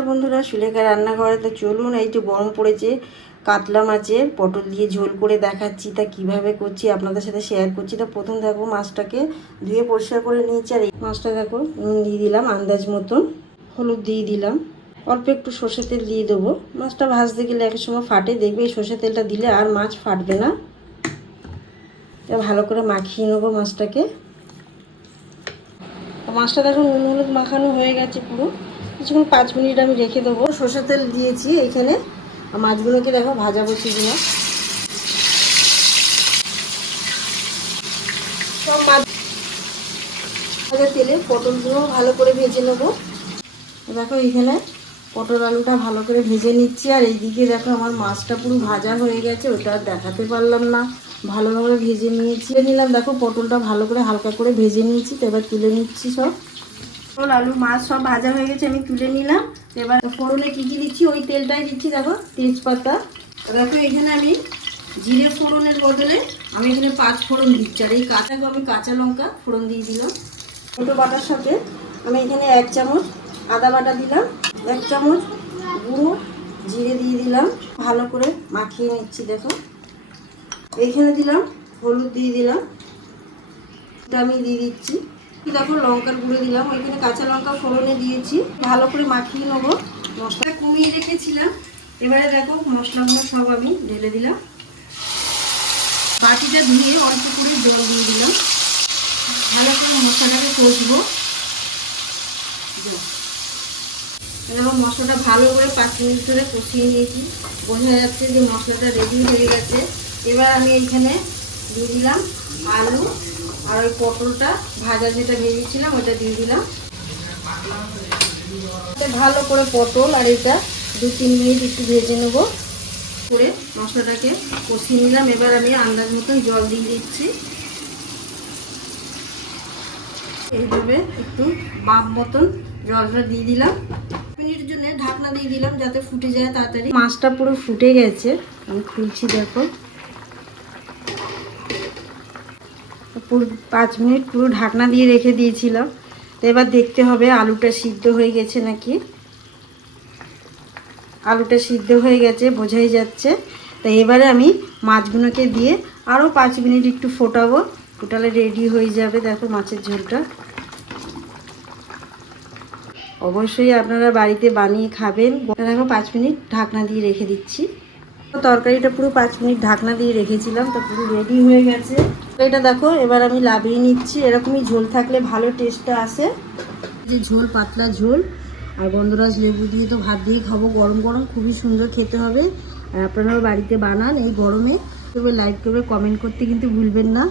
নমস্কার বন্ধুরা, সুলেখা রান্নাঘরে তো চলুন, এই যে গরম পড়েছে, কাতলা মাছের, পটল দিয়ে ঝোল করে দেখাচ্ছি, তা কীভাবে করছি আপনাদের সাথে শেয়ার করছি। তা প্রথম দেখো মাছটাকে ধুয়ে পরিষ্কার করে নিয়েছি, আর এই মাছটা দেখো, নুন দিয়ে দিলাম আন্দাজ মতন, হলুদ দিয়ে দিলাম, অল্প একটু সর্ষে তেল দিয়ে দেবো। মাছটা ভাজতে গেলে এক সময় ফাটে, দেখবে এই সর্ষের তেলটা দিলে আর মাছ ফাটবে না। ভালো করে মাখিয়ে নেব মাছটাকে। মাছটা দেখো নুন হলুদ মাখানো হয়ে গেছে পুরো। কিছুক্ষণ পাঁচ মিনিট আমি রেখে দেবো। সর্ষের তেল দিয়েছি এখানে। মাছগুলোকে দেখো, ভাজা বসিয়ে দিলাম তেলে পটলগুলো ভালো করে ভেজে নেব। দেখো এখানে পটল আলুটা ভালো করে ভেজে নিচ্ছি। আর এইদিকে দেখো আমার মাছটা পুরো ভাজা হয়ে গেছে, ওটা আর দেখাতে পারলাম না। ভালোভাবে ভেজে নিয়েছি। নিলাম, দেখো পটলটা ভালো করে হালকা করে ভেজে নিয়েছি, তো এবার তুলে নিচ্ছি সব। পটল, আলু, মাছ সব ভাজা হয়ে গেছে, আমি তুলে নিলাম। এবার ফোড়নে কী কী দিচ্ছি? ওই তেলটাই দিচ্ছি, দেখো, তেজপাতা। দেখো, এখানে আমি জিরে ফোড়নের বদলে আমি এখানে পাঁচ ফোড়ন দিচ্ছি। আর এই কাঁচা আমি কাঁচা লঙ্কা ফোড়ন দিয়ে দিলাম। ছোটো বাটার সাথে আমি এখানে এক চামচ আদা বাটা দিলাম, এক চামচ গুঁড়ো জিরে দিয়ে দিলাম। ভালো করে মাখিয়ে নিচ্ছি, দেখো। এইখানে দিলাম, হলুদ দিয়ে দিলাম। এটা আমি দিয়ে দিচ্ছি। দেখো, লঙ্কার গুঁড়ো দিলাম। ওইখানে কাঁচা লঙ্কা ফোড়নে দিয়েছি। ভালো করে মাখিয়ে নেব। মশলা কমিয়ে রেখেছিলাম। এবারে দেখো, মশলাগুলো সব আমি ঢেলে দিলাম। বাটিটা ধুয়ে অল্প করে জল দিয়ে দিলাম। ভালো করে মশলাটাকে কষবো। এবার মশলাটা ভালো করে পাঁচ মিনিট ধরে কষিয়ে নিয়েছি। বোঝা যাচ্ছে যে মশলাটা রেডি হয়ে গেছে। এবার আমি এইখানে দিয়ে দিলাম আলু। আর ওই পটলটা ভাজা যেটা ভেজেছিলাম ওটা দিয়ে দিলাম। ভালো করে পটল আর এটা দু তিন মিনিট একটু ভেজে নেব। করে মশলাটাকে কষিয়ে নিলাম। এবার আমি আন্দাজ মতন জল দিয়ে দিচ্ছি। এইভাবে একটু বাপ মতন জলটা দিয়ে দিলাম। মিনিটের জন্য ঢাকনা দিয়ে দিলাম যাতে ফুটে যায় তাড়াতাড়ি। মাছটা পুরো ফুটে গেছে। আমি খুলছি দেখো। পুরো পাঁচ মিনিট পুরো ঢাকনা দিয়ে রেখে দিয়েছিলাম তো এবার দেখতে হবে আলুটা সিদ্ধ হয়ে গেছে নাকি? আলুটা সিদ্ধ হয়ে গেছে, বোঝাই যাচ্ছে। তো এবারে আমি মাছগুলোকে দিয়ে আরও পাঁচ মিনিট একটু ফোটাবো। ফোটালে রেডি হয়ে যাবে দেখো মাছের ঝোলটা। অবশ্যই আপনারা বাড়িতে বানিয়ে খাবেন। দেখো পাঁচ মিনিট ঢাকনা দিয়ে রেখে দিচ্ছি। তরকারিটা পুরো পাঁচ মিনিট ঢাকনা দিয়ে রেখেছিলাম, তো পুরো রেডি হয়ে গেছে। এটা দেখো, এবার আমি লাভিয়ে নিচ্ছি। এরকমই ঝোল থাকলে ভালো টেস্টটা আসে। যে ঝোল, পাতলা ঝোল। আর গন্ধরাজ লেবু দিয়ে তো ভাত দিয়ে খাব। গরম গরম খুবই সুন্দর খেতে হবে। আর আপনারাও বাড়িতে বানান এই গরমে। তবে লাইক করবে কমেন্ট করতে কিন্তু ভুলবেন না।